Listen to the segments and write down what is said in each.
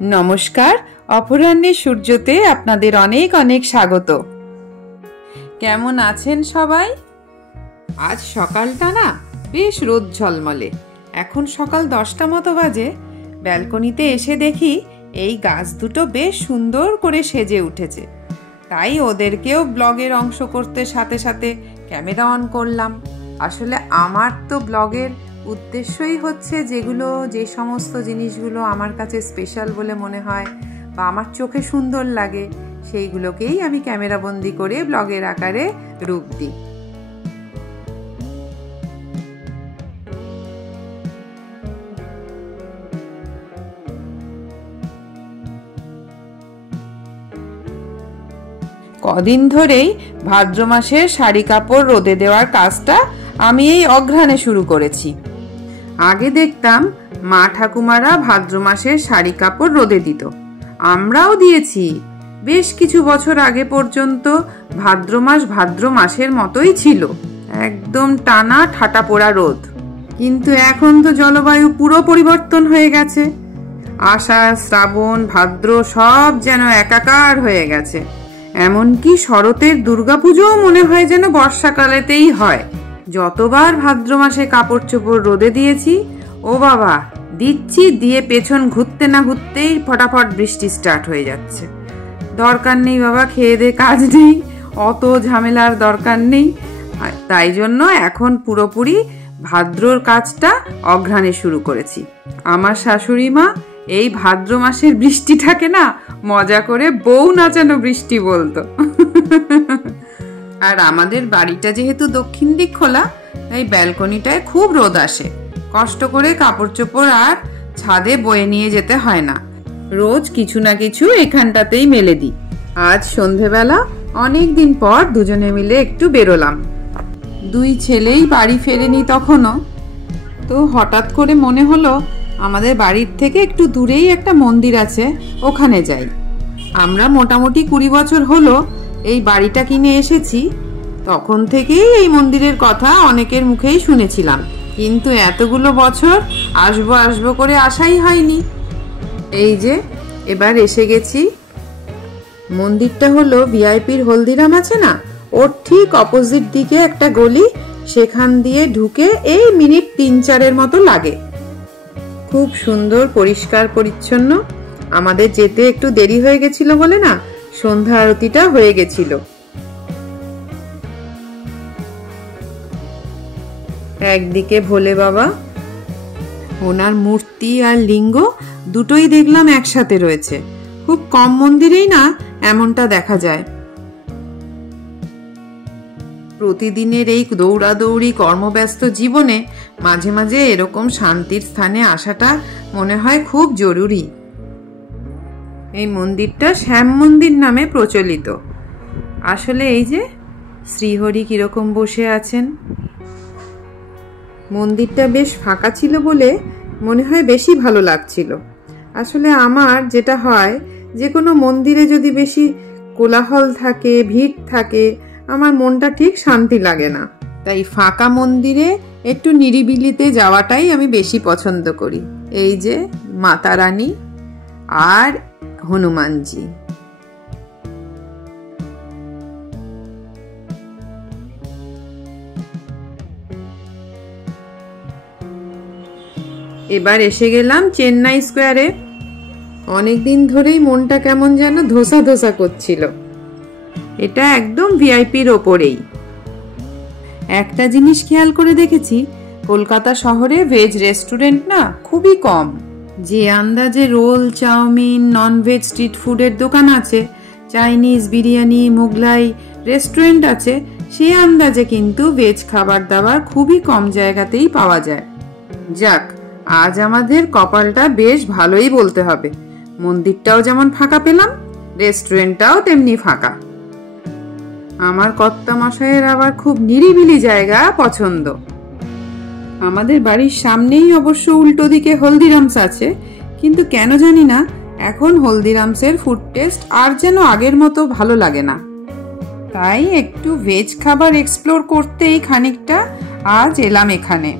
নমস্কার, অপরাহ্নের সূর্যতে আপনাদের অনেক অনেক স্বাগত। কেমন আছেন সবাই? আজ সকালটা না বেশ রোদ ঝলমলে। এখন সকাল 10টা মতো বাজে। ব্যালকনিতে এসে দেখি এই গাছ দুটো বেশ সুন্দর করে সেজে উঠেছে। তাই ওদেরকেও ব্লগের অংশ করতে সাথে সাথে ক্যামেরা অন করলাম। আসলে আমার তো ব্লগের উদ্দেশ্যই হচ্ছে যে সমস্ত জিনিসগুলো আমার কাছে স্পেশাল বলে মনে হয় বা আমার চোখে সুন্দর লাগে, সেইগুলোকেই আমি ক্যামেরাবন্দি করে ব্লগের আকারে রূপ দিই। কদিন ধরেই ভাদ্র মাসের শাড়ি কাপড় রোদে দেওয়ার কাজটা আমি এই অঘ্রাণে শুরু করেছি। আগে দেখতাম মা ঠাকুমারা ভাদ্র মাসের শাড়ি কাপড় রোদে দিত, আমরাও দিয়েছি। বেশ কিছু বছর আগে পর্যন্ত ভাদ্র মাসের মতোই ছিল, একদম টানা ঠাটা পোড়া রোদ। কিন্তু এখন তো জলবায়ু পুরো পরিবর্তন হয়ে গেছে। আষাঢ়, শ্রাবণ, ভাদ্র সব যেন একাকার হয়ে গেছে। এমনকি শরতের দুর্গাপুজোও মনে হয় যেন বর্ষাকালেতেই হয়। যতবার ভাদ্র মাসে কাপড় চোপড় রোদে দিয়েছি, ও বাবা দিচ্ছি, দিয়ে পেছন ঘুরতে না ঘুরতেই ফটাফট বৃষ্টি স্টার্ট হয়ে যাচ্ছে। দরকার নেই বাবা, খেয়ে দে কাজ নেই, অত ঝামেলার দরকার নেই। তাই জন্য এখন পুরোপুরি ভাদ্রর কাজটা অঘ্রাণে শুরু করেছি। আমার শাশুড়ি মা এই ভাদ্র মাসের বৃষ্টিটাকে না মজা করে বউ নাচানো বৃষ্টি বলতো। আর আমাদের বাড়িটা যেহেতু দক্ষিণ দিক খোলা, তাই ব্যালকনিটায় খুব রোদ আসে। কষ্ট করে কাপড় চোপড় আর ছাদে বয়ে নিয়ে যেতে হয় না, রোজ কিছু না কিছু এখানটাতেই মেলে দিই। আজ সন্ধেবেলা অনেক দিন পর দুজনে মিলে একটু বেরোলাম। দুই ছেলেই বাড়ি ফেরেনি তখনও। তো হঠাৎ করে মনে হলো আমাদের বাড়ির থেকে একটু দূরেই একটা মন্দির আছে, ওখানে যাই। আমরা মোটামুটি 20 বছর হলো এই বাড়িটা কিনে এসেছি। তখন থেকেই এই মন্দিরের কথা অনেকের মুখেই শুনেছিলাম, কিন্তু এতগুলো বছর আসবো করে আসাই হয়নি। এই যে এবার এসে গেছি। মন্দিরটা হলো ভিআইপির হলদিরাম আছে না, ওর ঠিক অপোজিট দিকে একটা গলি, সেখান দিয়ে ঢুকে এই মিনিট 3-4 মতো লাগে। খুব সুন্দর, পরিষ্কার পরিচ্ছন্ন। আমাদের যেতে একটু দেরি হয়ে গেছিল বলে না সন্ধ্যা আরতিটা হয়ে গেছিল। একদিকে ভোলে বাবা, ওনার মূর্তি আর লিঙ্গ দুটোই দেখলাম একসাথে রয়েছে। খুব কম মন্দিরেই না এমনটা দেখা যায়। প্রতিদিনের এই দৌড়াদৌড়ি কর্মব্যস্ত জীবনে মাঝে মাঝে এরকম শান্তির স্থানে আসাটা মনে হয় খুব জরুরি। এই মন্দিরটা শ্যাম মন্দির নামে প্রচলিত। আসলে এই যে শ্রীহরি কিরকম বসে আছেন। মন্দিরটা বেশ ফাঁকা ছিল বলে মনে হয় বেশি ভালো লাগছিল। আসলে আমার যেটা হয়, যে কোনো মন্দিরে যদি বেশি কোলাহল থাকে, ভিড় থাকে, আমার মনটা ঠিক শান্তি লাগে না। তাই ফাঁকা মন্দিরে একটু নিরিবিলিতে যাওয়াটাই আমি বেশি পছন্দ করি। এই যে মাতা রানী আর হনুমানজি। এবার এসে গেলাম চেন্নাই স্কোয়ারে। অনেকদিন ধরেই মনটা কেমন যেন ধোসা ধোসা করছিল। এটা একদম ভিআইপির ওপরেই। একটা জিনিস খেয়াল করে দেখেছি, কলকাতা শহরে ভেজ রেস্টুরেন্ট না খুবই কম। যে আন্দাজে রোল, চাউমিন, ননভেজ স্ট্রিট ফুডের দোকান আছে, চাইনিজ, বিরিয়ানি, মোগলাই রেস্টুরেন্ট আছে, সে আন্দাজে কিন্তু ভেজ খাবার দাবার খুবই কম জায়গাতেই পাওয়া যায়। যাক, আজ আমাদের কপালটা বেশ ভালোই বলতে হবে। মন্দিরটাও যেমন ফাঁকা পেলাম, রেস্টুরেন্টটাও তেমনি ফাঁকা। আমার কর্তা মশাইয়ের আবার খুব নিরিবিলি জায়গা পছন্দ। আমাদের বাড়ির সামনেই অবশ্য উল্টো দিকে হলদিরামস আছে, কিন্তু কেন জানি না এখন হলদিরামসের ফুড টেস্ট আর যেন আগের মতো ভালো লাগে না। তাই একটু ভেজ খাবার এক্সপ্লোর করতেই খানিকটা আজ এলাম এখানে।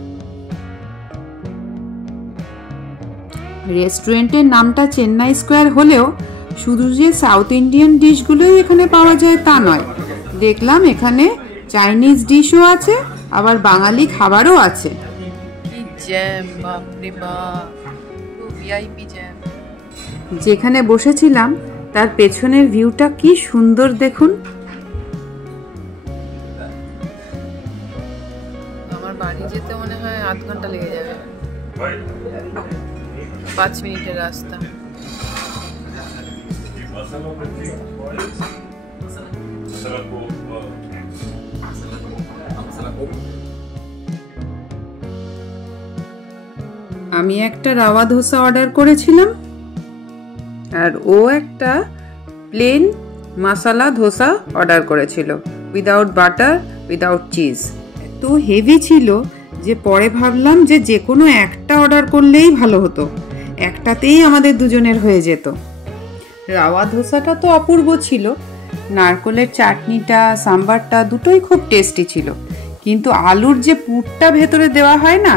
রেস্টুরেন্টের নামটা চেন্নাই স্কোয়ার হলেও শুধু যে সাউথ ইন্ডিয়ান ডিশগুলোই এখানে পাওয়া যায় তা নয়, দেখলাম এখানে চাইনিজ ডিশও আছে, আবার বাঙালি খাবারও আছে। যেখানে বসেছিলাম তার পেছনের ভিউটা কি সুন্দর দেখুন। আমার বাড়ি যেতে মনে হয় 8 ঘন্টা লেগে যাবে, 5 মিনিটের রাস্তা। আমি একটা রাওয়া ধোসা অর্ডার করেছিলাম আর ও একটা প্লেন মশলা ধোসা অর্ডার করেছিল, উইদাউট বাটার, উইদাউট চিজ। এত হেভি ছিল যে পরে ভাবলাম যে কোনো একটা অর্ডার করলেই ভালো হতো, একটাতেই আমাদের দুজনের হয়ে যেত। রাওয়া ধোসাটা তো অপূর্ব ছিল, নারকোলের চাটনিটা, সাম্বারটা দুটোই খুব টেস্টি ছিল, কিন্তু আলুর যে পুরটা ভেতরে দেওয়া হয় না,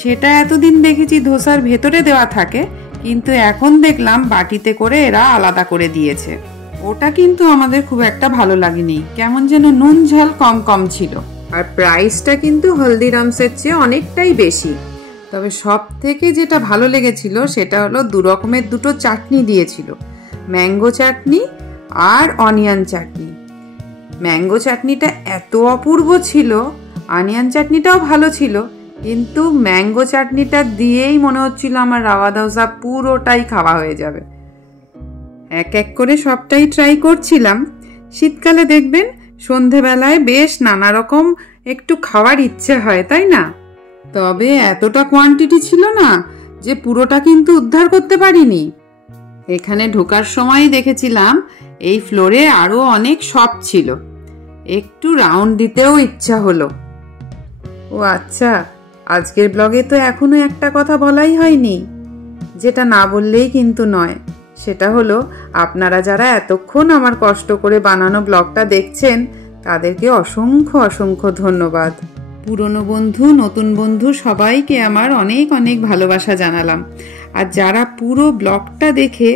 সেটা এতদিন দেখেছি ধোসার ভেতরে দেওয়া থাকে, কিন্তু এখন দেখলাম বাটিতে করে এরা আলাদা করে দিয়েছে। ওটা কিন্তু আমাদের খুব একটা ভালো লাগেনি, কেমন যেন নুন ঝাল কম কম ছিল। আর প্রাইসটা কিন্তু হলদিরামসের চেয়ে অনেকটাই বেশি। তবে সব থেকে যেটা ভালো লেগেছিল সেটা হলো 2 রকমের 2টো চাটনি দিয়েছিল, ম্যাঙ্গো চাটনি আর অনিয়ন চাটনি। ম্যাঙ্গো চাটনিটা এত অপূর্ব ছিল, অনিয়ন চাটনিটাও ভালো ছিল, কিন্তু ম্যাঙ্গো চাটনিটা দিয়েই মনে হচ্ছিল আমার রাওয়া ধোসা পুরোটাই খাওয়া হয়ে যাবে। এক এক করে সবটাই ট্রাই করছিলাম। শীতকালে দেখবেন সন্ধেবেলায় বেশ নানা রকম একটু খাওয়ার ইচ্ছে হয়, তাই না? তবে এতটা কোয়ান্টিটি ছিল না যে পুরোটা কিন্তু উদ্ধার করতে পারিনি। এখানে ঢোকার সময় দেখেছিলাম এই ফ্লোরে আরো অনেক শপ ছিল, একটু রাউন্ড দিতেও ইচ্ছা হলো। ও আচ্ছা, আজকের ব্লগে তো এখনো একটা কথা বলাই হয়নি, যেটা না বললেই কিন্তু নয়। সেটা হলো, আপনারা যারা এতক্ষণ আমার কষ্ট করে বানানো ব্লগটা দেখছেন তাদেরকে অসংখ্য অসংখ্য ধন্যবাদ। পুরনো বন্ধু, নতুন বন্ধু সবাইকে আমার অনেক অনেক ভালোবাসা জানালাম। আর যারা পুরো ব্লগটা দেখে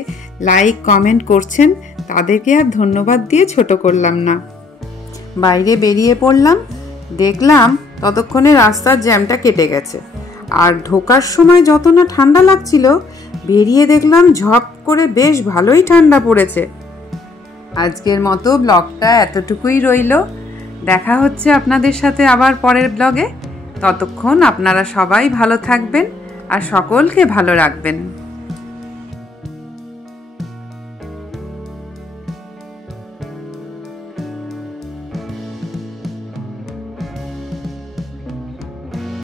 লাইক কমেন্ট করছেন তাদেরকে আর ধন্যবাদ দিয়ে ছোট করলাম না। বাইরে বেরিয়ে পড়লাম, দেখলাম ততক্ষণে রাস্তার জ্যামটা কেটে গেছে। আর ঢোকার সময় যত না ঠান্ডা লাগছিল, বেরিয়ে দেখলাম ঝপ করে বেশ ভালোই ঠান্ডা পড়েছে। আজকের মতো ব্লগটা এতটুকুই রইল। দেখা হচ্ছে আপনাদের সাথে আবার পরের ব্লগে। ততক্ষণ আপনারা সবাই ভালো থাকবেন আর সকলকে ভালো রাখবেন।